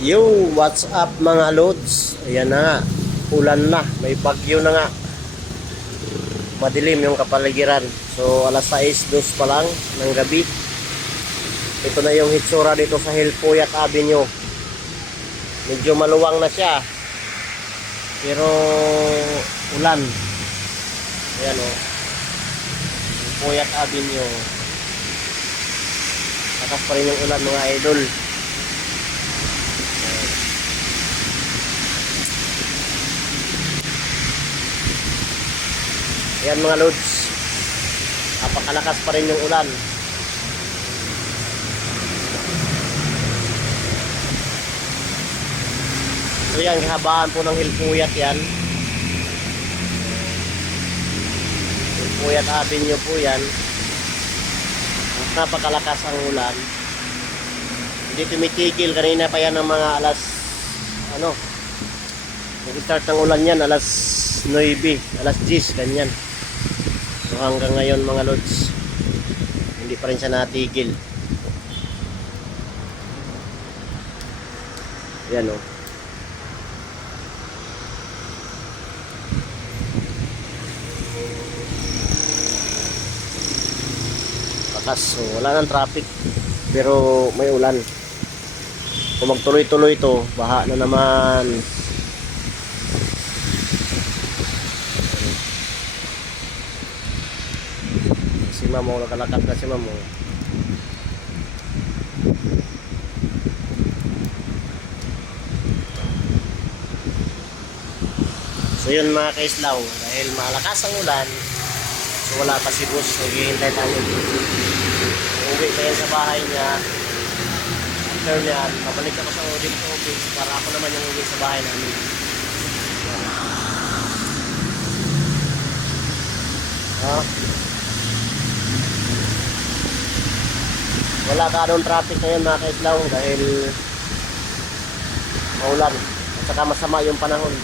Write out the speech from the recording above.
Yo, what's up mga lods? Ayan na nga, ulan na, may bagyo na nga. Madilim yung kapaligiran. So alas 6:02 pa lang ng gabi. Ito na yung hitsura dito sa Hilpuyat Avenue. Medyo maluwang na siya, pero ulan. Ayan o, Hilpuyat Avenue. Takas pa rin yung ulan mga idol. Ayan mga lods, napakalakas pa rin yung ulan. So yan, kahabaan po ng Hilpuyat yan. Hilpuyat Avenue po yan. Napakalakas ang ulan. Hindi tumitigil, kanina pa yan ng mga nag-start ng ulan yan alas 9, alas 10, ganyan. So hanggang ngayon mga lods, hindi pa rin siya natigil. Yan o. Bakas, so wala nang traffic, pero may ulan. Kung magtuloy-tuloy ito, baha na naman. Si Mamo, nakalakad na si Mamo. So yun mga kaislaw, dahil malakas ang ulan, so wala pa si boss, naghihintay tayo. Uwi pa yan sa bahay niya. After niyan, pabalik ako sa audit office para ako naman yung uwi sa bahay namin. Wala ka anong traffic ngayon mga kaislaw dahil maulan at saka masama yung panahon.